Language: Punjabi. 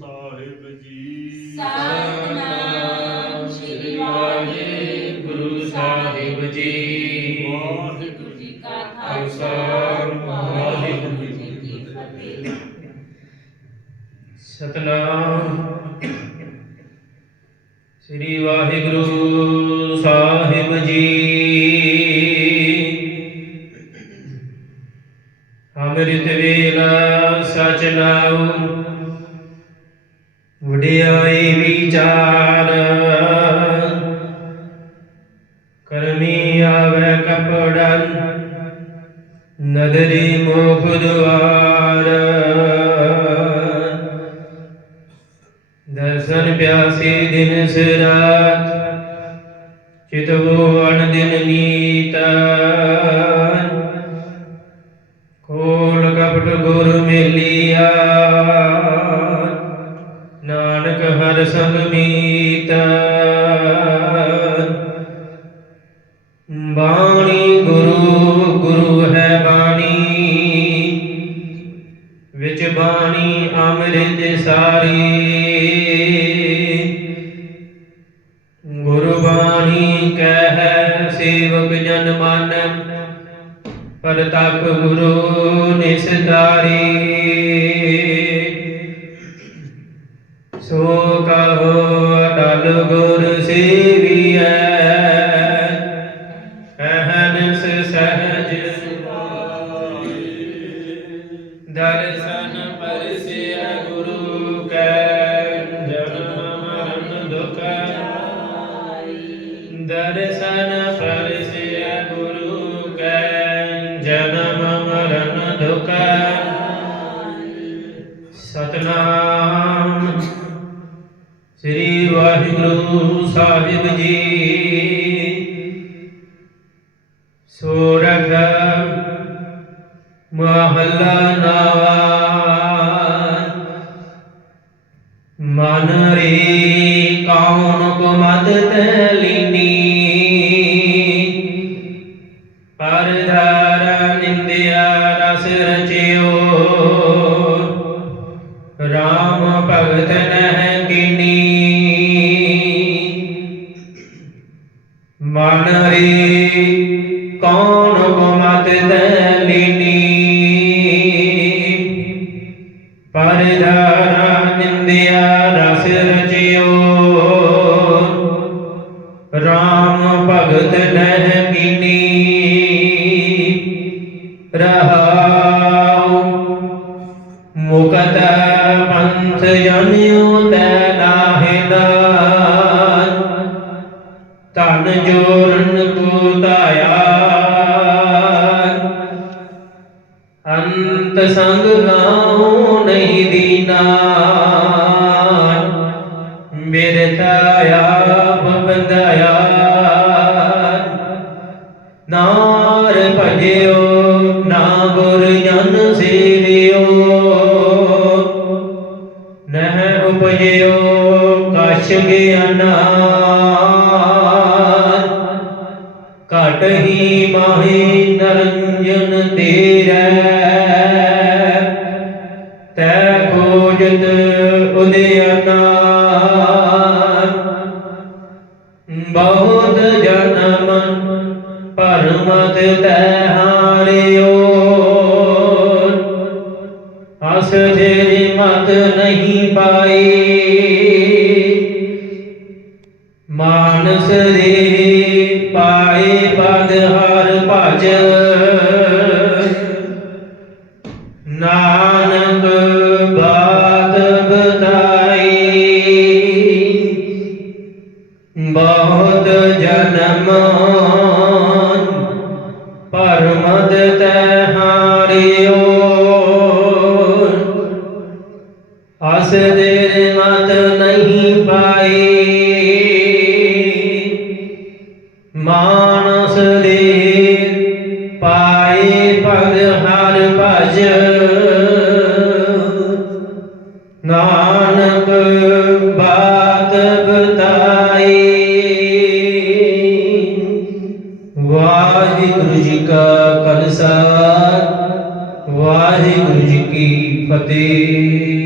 ਸਾਹਿਬ ਜੀ। ਸਤਨਾਮ ਸ੍ਰੀ ਵਾਹਿਗੁਰੂ ਸਾਹਿਬ ਜੀ। ਵਾਹਿਗੁਰੂ ਜੀ ਕਾ ਖਾਲਸਾ, ਵਾਹਿਗੁਰੂ ਜੀ ਕੀ ਫਤਿਹ। ਸਤਨਾਮ ਸ੍ਰੀ ਵਾਹਿਗੁਰੂ ਸਾਹਿਬ ਜੀ। ਅੰਮ੍ਰਿਤ ਵੇਲਾ ਸਚ ਨਾਉ ਵਡਿਆਈ ਵਿਚਾਰ। ਕਰਮੀ ਆਵੇ ਕਪੜਨ ਨਦਰੀ ਮੋਖ ਦੁਆਰ। ਦਰਸ਼ਨ ਪਿਆਸੀ ਦਿਨ ਸਿਰਾਤ ਚਿਤਵੋ ਅਣ ਦਿਨ ਨੀਤ। ਖੋਲ ਕਪਟ ਗੁਰ ਮੇਲਿਆ। ਹਰ ਸੰਗ ਮੀਤ। ਬਾਣੀ ਗੁਰੂ ਗੁਰੂ ਹੈ ਬਾਣੀ। ਵਿੱਚ ਬਾਣੀ ਅੰਮ੍ਰਿਤ ਸਾਰੀ। ਗੁਰੂ ਬਾਣੀ ਕਹਿ ਸੇਵਕ ਜਨ ਮਨ, ਪਰ ਪਰਤਖ ਗੁਰੂ ਨਿਸਤਾਰੀ। ਜਨਮ ਮਰਨ ਦੁਖ ਸਤਨਾਮ। ਸ੍ਰੀ ਵਾਹਿਗੁਰੂ ਸਾਹਿਬ ਜੀ। ਸੋਰਖ ਮਹੱਲਾ ਨਾਵਾ। ਮਨ ਰੇ ਕੌਣ ਕੋ ਮਦ ਪਰ ਧਾਰ ਨਿੰਦਿਆ ਰਸ ਰਚਿਓ। ਰਾਮ ਭਗਤ ਨਹਿ ਕੀਨੀ ਮਨ ਰੇ ਕੌਣ ਕੋ ਮਤ ਲੀਨੀ। ਪਰ ਧਾਰਾ ਨਿੰਦਿਆ ਰਸ ਰਚਿਓ। ਰਾਮ ਭਗਤ ਨਹਿ ਪੰਥ ਜਨਿਉ ਤੈ ਨਾਹਿ ਨਾਨ ਧਨ ਜੋਰਨ ਕੋ ਧਾਇਆ। ਅੰਤ ਸੰਗ ਗਾਉ ਨਹੀਂ ਦੀਨਾ। ਮੇਰੇ ਤਾਇਆ ਬੰਦਾਇਆ ਨਹਿ ਉਪਜਿਓ ਕਛ ਗਿਆਨਾ ਘਟ ਹੀ ਮਾਹੀ ਨਰੰਜਨ ਤੇਰੈ। ਤੈ ਖੋਜਤ ਉਦਿਆਨਾ ਬਹੁਤ ਜਨਮ ਪਰਮਤ ਤੈ ਅਸ ਤੇਰੀ ਮਤ ਨਹੀਂ ਪਾਈ। ਮਾਨਸ ਰੇ ਪਾਏ ਪਦ ਹਰ ਭਜ। ਨਾਨਕ ਬਾਤ ਬਤਾਈ। ਬਹੁਤ ਜਨਮ ਅਸ ਦੇ ਮਤ ਨਹੀਂ ਪਾਏ। ਮਾਨਸ ਦੇ ਪਾਏ ਭਗ ਹਰ ਭਜ। ਨਾਨਕ ਬਾਤ ਬਤਾਈ ਵਾਹਿਗੁਰੂ ਜੀ ਕਾ ਖਾਲਸਾ, ਵਾਹਿਗੁਰੂ ਜੀ ਕੀ ਫਤਿਹ।